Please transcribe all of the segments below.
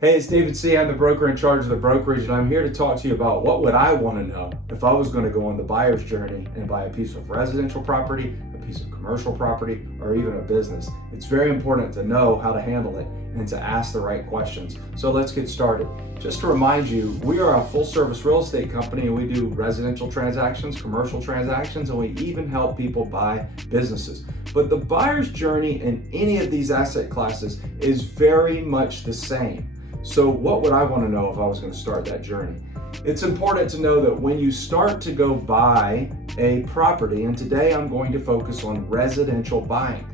Hey, it's David C. I'm the broker in charge of the brokerage, and I'm here to talk to you about what would I want to know if I was going to go on the buyer's journey and buy a piece of residential property, a piece of commercial property, or even a business. It's very important to know how to handle it and to ask the right questions. So let's get started. Just to remind you, we are a full-service real estate company, and we do residential transactions, commercial transactions, and we even help people buy businesses. But the buyer's journey in any of these asset classes is very much the same. So what would I want to know if I was going to start that journey? It's important to know that when you start to go buy a property, and today I'm going to focus on residential buying,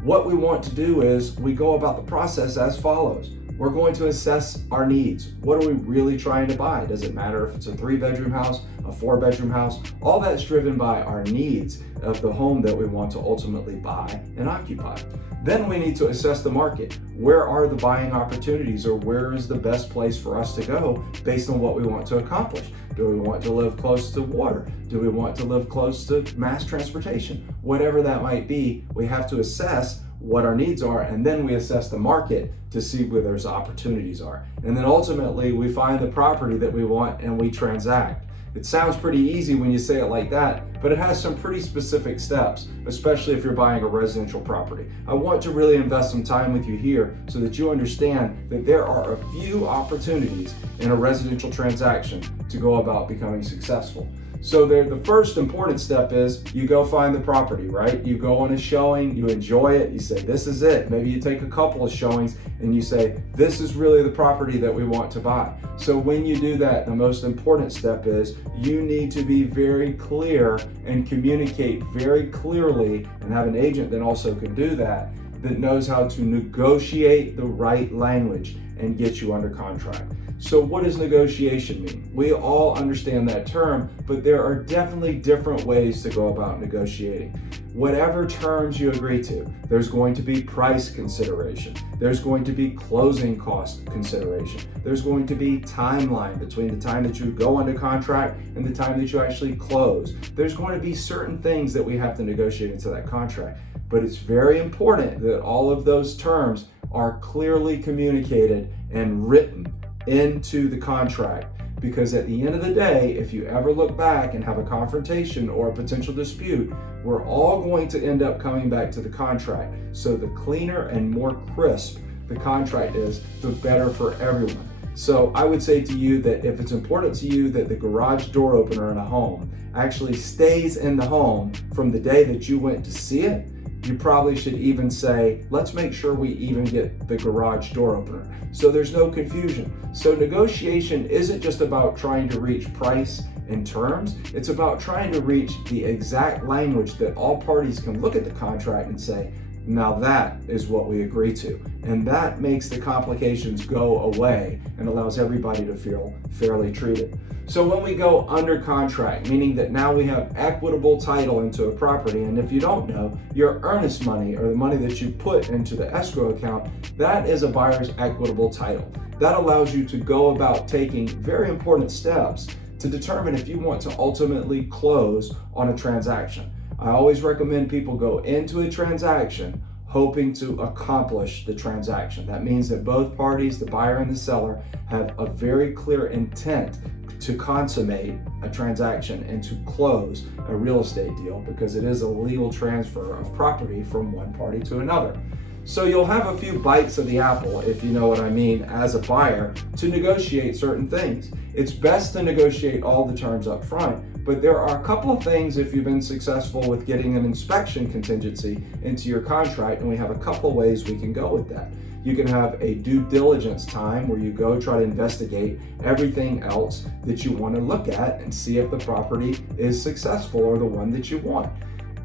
what we want to do is we go about the process as follows. We're going to assess our needs. What are we really trying to buy? Does it matter if it's a 3-bedroom house, a 4-bedroom house? All that's driven by our needs of the home that we want to ultimately buy and occupy. Then we need to assess the market. Where are the buying opportunities, or where is the best place for us to go based on what we want to accomplish? Do we want to live close to water? Do we want to live close to mass transportation? Whatever that might be, we have to assess what our needs are, and then we assess the market to see where those opportunities are. And then ultimately we find the property that we want and we transact. It sounds pretty easy when you say it like that, but it has some pretty specific steps, especially if you're buying a residential property. I want to really invest some time with you here so that you understand that there are a few opportunities in a residential transaction to go about becoming successful. So the first important step is you go find the property, right? You go on a showing, you enjoy it, you say, this is it. Maybe you take a couple of showings and you say, this is really the property that we want to buy. So when you do that, the most important step is you need to be very clear and communicate very clearly, and have an agent that also can do that, that knows how to negotiate the right language and get you under contract. So what does negotiation mean? We all understand that term, but there are definitely different ways to go about negotiating. Whatever terms you agree to, there's going to be price consideration. There's going to be closing cost consideration. There's going to be timeline between the time that you go under contract and the time that you actually close. There's going to be certain things that we have to negotiate into that contract. But it's very important that all of those terms are clearly communicated and written into the contract, because at the end of the day, if you ever look back and have a confrontation or a potential dispute, we're all going to end up coming back to the contract. So the cleaner and more crisp the contract is, the better for everyone. So I would say to you that if it's important to you that the garage door opener in a home actually stays in the home from the day that you went to see it, you probably should even say, let's make sure we even get the garage door opener, so there's no confusion. So negotiation isn't just about trying to reach price and terms, it's about trying to reach the exact language that all parties can look at the contract and say, now that is what we agree to. And that makes the complications go away and allows everybody to feel fairly treated. So when we go under contract, meaning that now we have equitable title into a property, and if you don't know, your earnest money, or the money that you put into the escrow account, that is a buyer's equitable title. That allows you to go about taking very important steps to determine if you want to ultimately close on a transaction. I always recommend people go into a transaction hoping to accomplish the transaction. That means that both parties, the buyer and the seller, have a very clear intent to consummate a transaction and to close a real estate deal, because it is a legal transfer of property from one party to another. So you'll have a few bites of the apple, if you know what I mean, as a buyer, to negotiate certain things. It's best to negotiate all the terms up front, but there are a couple of things if you've been successful with getting an inspection contingency into your contract, and we have a couple of ways we can go with that. You can have a due diligence time where you go try to investigate everything else that you want to look at and see if the property is successful or the one that you want.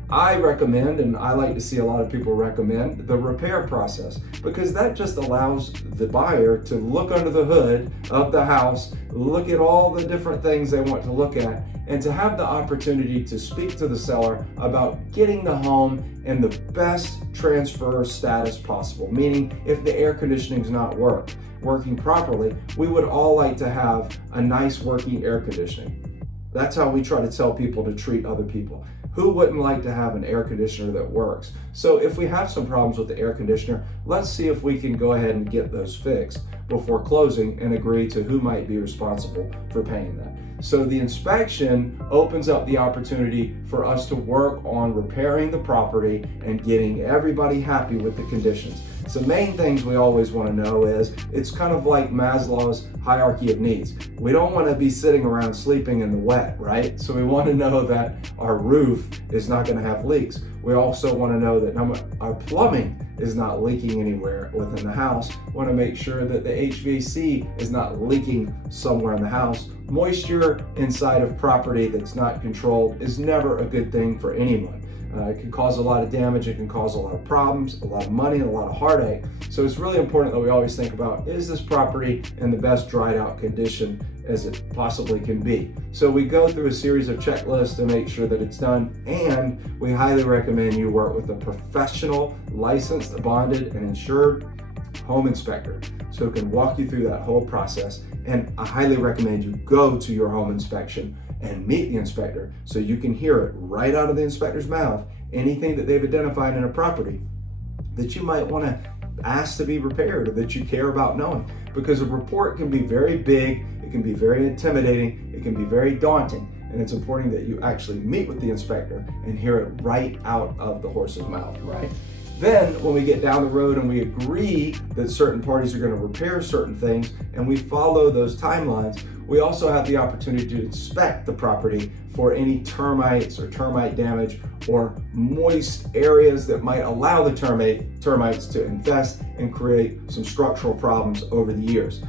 I recommend, and I like to see a lot of people recommend, the repair process, because that just allows the buyer to look under the hood of the house, look at all the different things they want to look at, and to have the opportunity to speak to the seller about getting the home in the best transfer status possible. Meaning, if the air conditioning is not working properly, we would all like to have a nice working air conditioning. That's how we try to tell people to treat other people. Who wouldn't like to have an air conditioner that works? So if we have some problems with the air conditioner, let's see if we can go ahead and get those fixed before closing and agree to who might be responsible for paying that. So the inspection opens up the opportunity for us to work on repairing the property and getting everybody happy with the conditions. So the main things we always want to know is, it's kind of like Maslow's hierarchy of needs. We don't want to be sitting around sleeping in the wet, right? So we want to know that our roof is not going to have leaks. We also want to know that our plumbing is not leaking anywhere within the house. We want to make sure that the HVAC is not leaking somewhere in the house. Moisture inside of property that's not controlled is never a good thing for anyone. It can cause a lot of damage, it can cause a lot of problems, a lot of money, and a lot of heartache. So it's really important that we always think about, is this property in the best dried out condition as it possibly can be? So we go through a series of checklists to make sure that it's done, and we highly recommend you work with a professional, licensed, bonded, and insured home inspector so it can walk you through that whole process. And I highly recommend you go to your home inspection and meet the inspector so you can hear it right out of the inspector's mouth, anything that they've identified in a property that you might want to ask to be repaired or that you care about knowing. Because a report can be very big, it can be very intimidating, it can be very daunting, and it's important that you actually meet with the inspector and hear it right out of the horse's mouth, right? Then when we get down the road and we agree that certain parties are going to repair certain things and we follow those timelines, we also have the opportunity to inspect the property for any termites or termite damage or moist areas that might allow the termites to infest and create some structural problems over the years.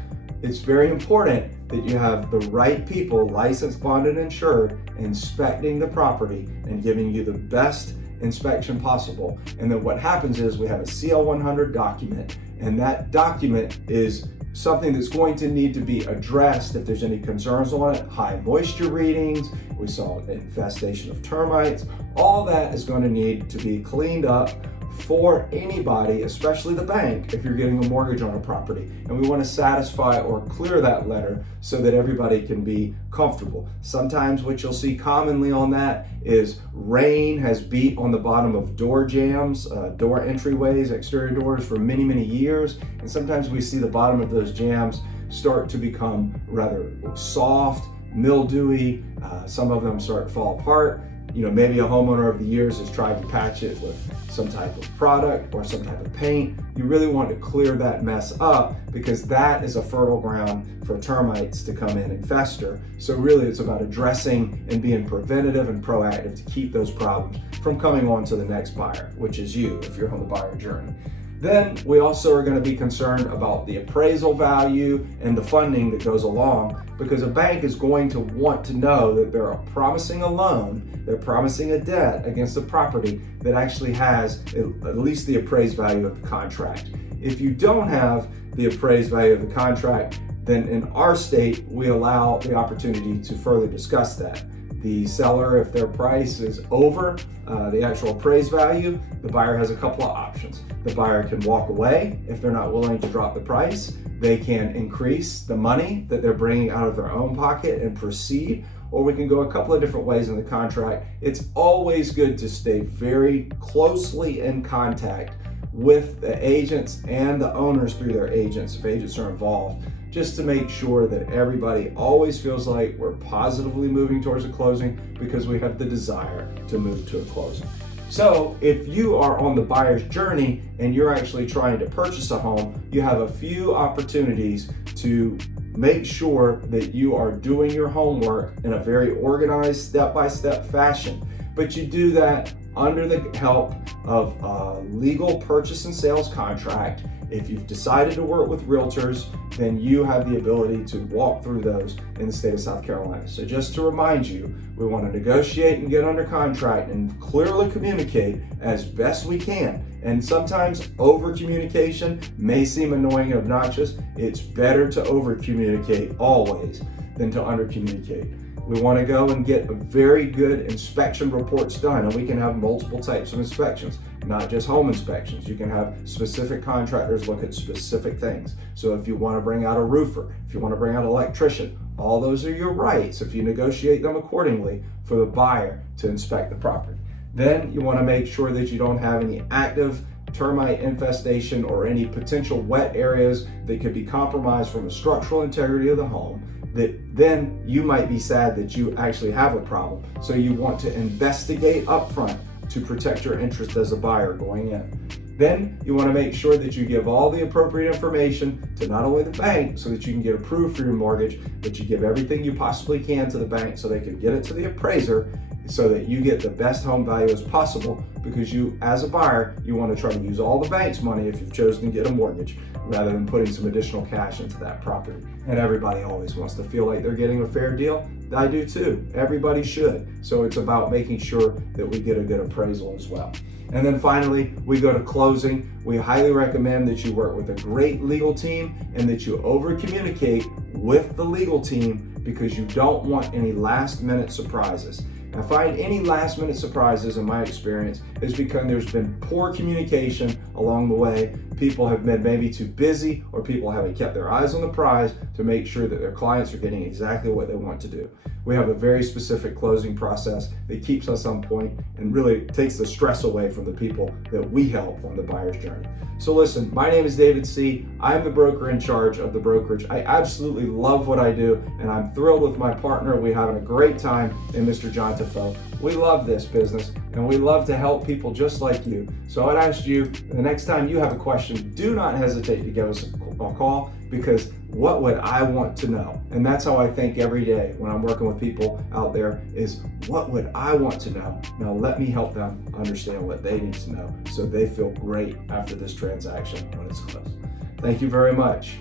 It's very important that you have the right people, licensed, bonded, and insured, inspecting the property and giving you the best inspection possible. And then what happens is we have a CL100 document, and that document is something that's going to need to be addressed if there's any concerns on it. High moisture readings, we saw an infestation of termites, all that is going to need to be cleaned up for anybody, especially the bank, if you're getting a mortgage on a property. And we want to satisfy or clear that letter so that everybody can be comfortable. Sometimes what you'll see commonly on that is rain has beat on the bottom of door jambs, door entryways, exterior doors for many, many years. And sometimes we see the bottom of those jambs start to become rather soft, mildewy. Some of them start to fall apart. You know, maybe a homeowner over the years has tried to patch it with some type of product or some type of paint. You really want to clear that mess up because that is a fertile ground for termites to come in and fester. So really it's about addressing and being preventative and proactive to keep those problems from coming on to the next buyer, which is you if you're on the buyer journey. Then we also are going to be concerned about the appraisal value and the funding that goes along, because a bank is going to want to know that they're promising a loan, they're promising a debt against a property that actually has at least the appraised value of the contract. If you don't have the appraised value of the contract, then in our state, we allow the opportunity to further discuss that. The seller, if their price is over the actual appraised value, the buyer has a couple of options. The buyer can walk away if they're not willing to drop the price. They can increase the money that they're bringing out of their own pocket and proceed, or we can go a couple of different ways in the contract. It's always good to stay very closely in contact with the agents and the owners through their agents, if agents are involved, just to make sure that everybody always feels like we're positively moving towards a closing because we have the desire to move to a closing. So if you are on the buyer's journey and you're actually trying to purchase a home, you have a few opportunities to make sure that you are doing your homework in a very organized, step-by-step fashion. But you do that under the help of a legal purchase and sales contract. If you've decided to work with realtors, then you have the ability to walk through those in the state of South Carolina. So just to remind you, we want to negotiate and get under contract and clearly communicate as best we can. And sometimes over communication may seem annoying and obnoxious. It's better to over communicate always than to under communicate. We want to go and get very good inspection reports done, and we can have multiple types of inspections. not just home inspections. You can have specific contractors look at specific things. So if you want to bring out a roofer, if you want to bring out an electrician, all those are your rights if you negotiate them accordingly for the buyer to inspect the property. Then you want to make sure that you don't have any active termite infestation or any potential wet areas that could be compromised from the structural integrity of the home, that then you might be sad that you actually have a problem. So you want to investigate upfront to protect your interest as a buyer going in. Then you want to make sure that you give all the appropriate information to not only the bank so that you can get approved for your mortgage, but you give everything you possibly can to the bank so they can get it to the appraiser so that you get the best home value as possible, because you, as a buyer, you want to try to use all the bank's money if you've chosen to get a mortgage rather than putting some additional cash into that property. And everybody always wants to feel like they're getting a fair deal. I do too. Everybody should. So it's about making sure that we get a good appraisal as well. And then finally, we go to closing. We highly recommend that you work with a great legal team and that you over communicate with the legal team, because you don't want any last minute surprises. I find any last minute surprises, in my experience, is because there's been poor communication along the way. People have been maybe too busy, or people haven't kept their eyes on the prize to make sure that their clients are getting exactly what they want to do. We have a very specific closing process that keeps us on point and really takes the stress away from the people that we help on the buyer's journey. So listen, my name is David C. I'm the broker in charge of the brokerage. I absolutely love what I do, and I'm thrilled with my partner. We're having a great time in Mr. John Defoe. We love this business, and we love to help people just like you. So I'd ask you, the next time you have a question, do not hesitate to give us a call, because what would I want to know? And that's how I think every day when I'm working with people out there, is what would I want to know? Now let me help them understand what they need to know so they feel great after this transaction when it's closed. Thank you very much.